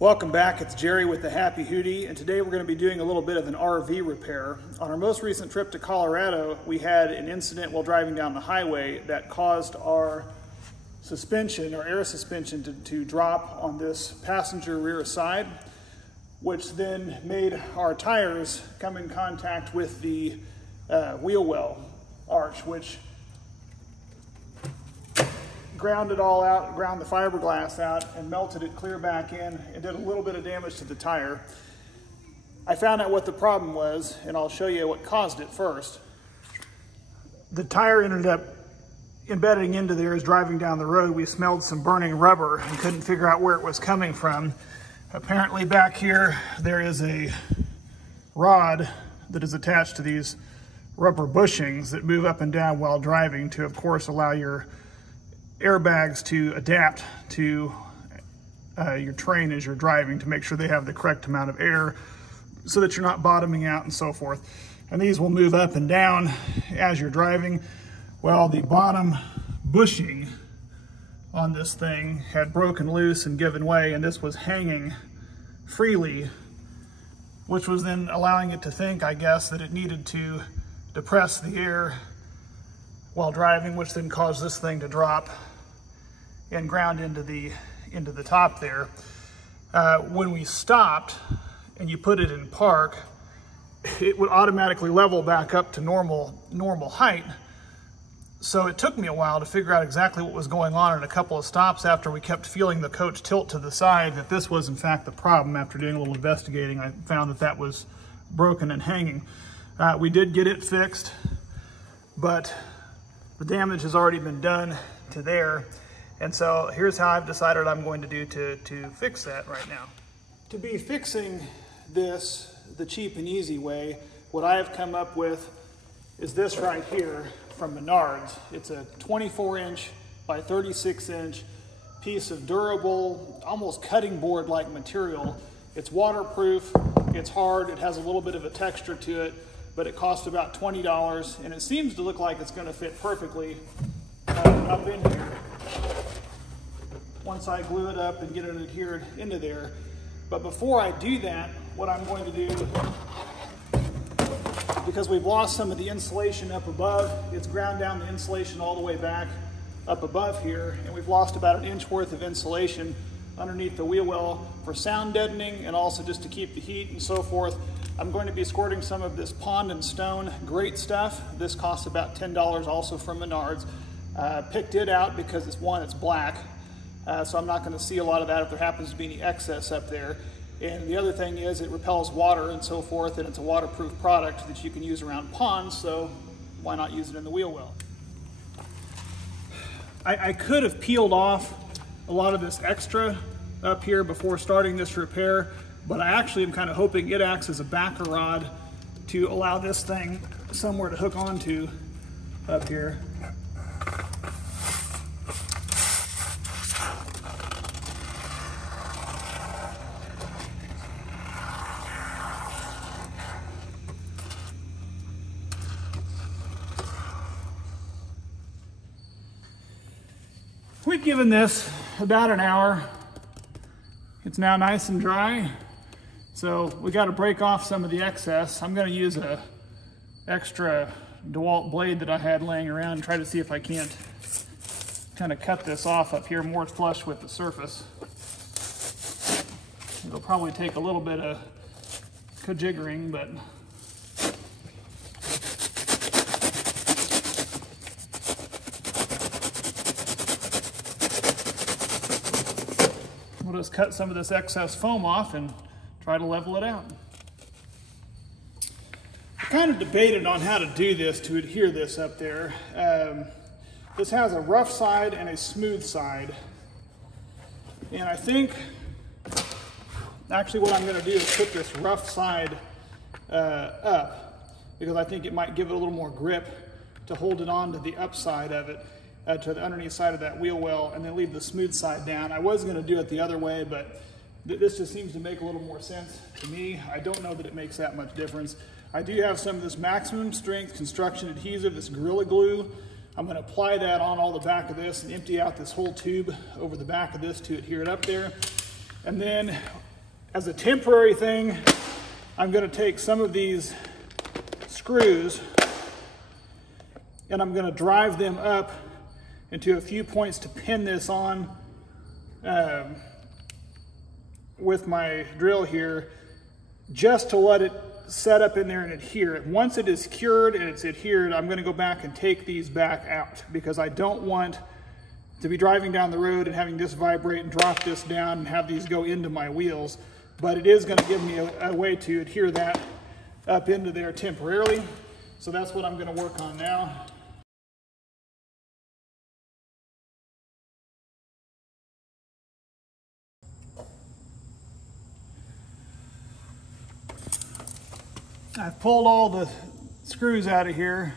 Welcome back, it's Jerry with the Happy Hootie, and today we're going to be doing a little bit of an RV repair. On our most recent trip to Colorado, we had an incident while driving down the highway that caused our suspension, or air suspension, to drop on this passenger rear side, which then made our tires come in contact with the wheel well arch, which ground it all out, ground the fiberglass out, and melted it clear back in, and did a little bit of damage to the tire. I found out what the problem was, and I'll show you what caused it first. The tire ended up embedding into there as driving down the road. We smelled some burning rubber and couldn't figure out where it was coming from. Apparently back here, there is a rod that is attached to these rubber bushings that move up and down while driving to, of course, allow your airbags to adapt to your terrain as you're driving, to make sure they have the correct amount of air so that you're not bottoming out and so forth. And these will move up and down as you're driving. Well, the bottom bushing on this thing had broken loose and given way, and this was hanging freely, which was then allowing it to think, I guess, that it needed to depress the air while driving, which then caused this thing to drop and ground into the top there. When we stopped and you put it in park, it would automatically level back up to normal height. So it took me a while to figure out exactly what was going on, and a couple of stops after we kept feeling the coach tilt to the side that this was in fact the problem. After doing a little investigating, I found that that was broken and hanging. We did get it fixed, but the damage has already been done to there. And so here's how I've decided I'm going to do to fix that right now. To be fixing this the cheap and easy way, what I have come up with is this right here from Menards. It's a 24-inch by 36-inch piece of durable, almost cutting board-like material. It's waterproof, it's hard, it has a little bit of a texture to it, but it costs about $20, and it seems to look like it's going to fit perfectly up in here once I glue it up and get it adhered into there. But before I do that, what I'm going to do, because we've lost some of the insulation up above, it's ground down the insulation all the way back up above here, and we've lost about an inch worth of insulation underneath the wheel well for sound deadening and also just to keep the heat and so forth. I'm going to be squirting some of this Pond and Stone great stuff. This costs about $10 also from Menards. Picked it out because it's black, so I'm not going to see a lot of that if there happens to be any excess up there. And the other thing is it repels water and so forth, and it's a waterproof product that you can use around ponds, so why not use it in the wheel well? I could have peeled off a lot of this extra up here before starting this repair, but I actually am kind of hoping it acts as a backer rod to allow this thing somewhere to hook onto up here. We've given this about an hour. It's now nice and dry. So we got to break off some of the excess. I'm going to use a extra DeWalt blade that I had laying around and try to see if I can't kind of cut this off up here more flush with the surface. It'll probably take a little bit of jiggering, but we'll just cut some of this excess foam off and try to level it out. I kind of debated on how to do this to adhere this up there. This has a rough side and a smooth side. And I think, actually what I'm going to do is put this rough side up, because I think it might give it a little more grip to hold it on to the upside of it, to the underneath side of that wheel well, and then leave the smooth side down. I was going to do it the other way, but this just seems to make a little more sense to me. I don't know that it makes that much difference. I do have some of this maximum strength construction adhesive, this Gorilla Glue. I'm going to apply that on all the back of this and empty out this whole tube over the back of this to adhere it up there. And then As a temporary thing, I'm going to take some of these screws and I'm going to drive them up into a few points to pin this on with my drill here, just to let it set up in there and adhere. Once it is cured and it's adhered, I'm going to go back and take these back out, because I don't want to be driving down the road and having this vibrate and drop this down and have these go into my wheels. But it is going to give me a way to adhere that up into there temporarily. So that's what I'm going to work on now. I've pulled all the screws out of here,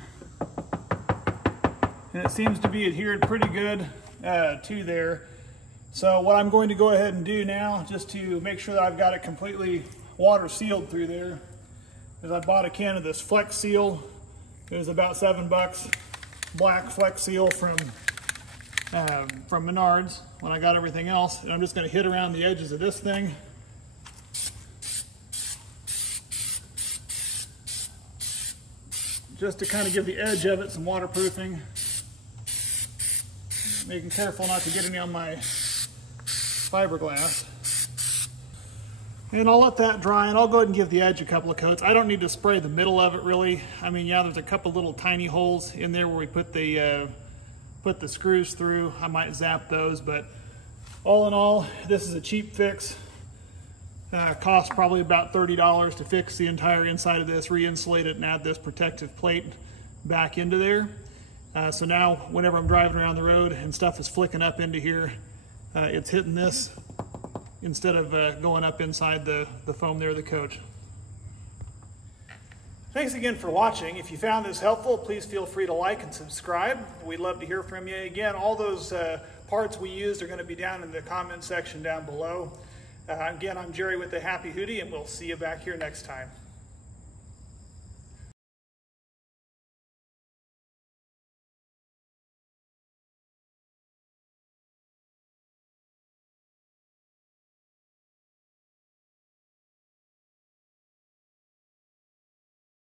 and it seems to be adhered pretty good to there. So what I'm going to go ahead and do now, just to make sure that I've got it completely water sealed through there, is I bought a can of this Flex Seal. It was about $7, black Flex Seal from Menards when I got everything else. And I'm just going to hit around the edges of this thing. Just to kind of give the edge of it some waterproofing. Making careful not to get any on my fiberglass. And I'll let that dry, and I'll go ahead and give the edge a couple of coats. I don't need to spray the middle of it really. I mean, yeah, there's a couple little tiny holes in there where we put the screws through. I might zap those, but all in all, this is a cheap fix. Cost probably about $30 to fix the entire inside of this, re-insulate it, and add this protective plate back into there. So now whenever I'm driving around the road and stuff is flicking up into here, it's hitting this instead of going up inside the foam there of the coach. Thanks again for watching. If you found this helpful, please feel free to like and subscribe. We'd love to hear from you. Again, all those parts we used are going to be down in the comment section down below. Again, I'm Jerry with the Happy Hootie, and we'll see you back here next time.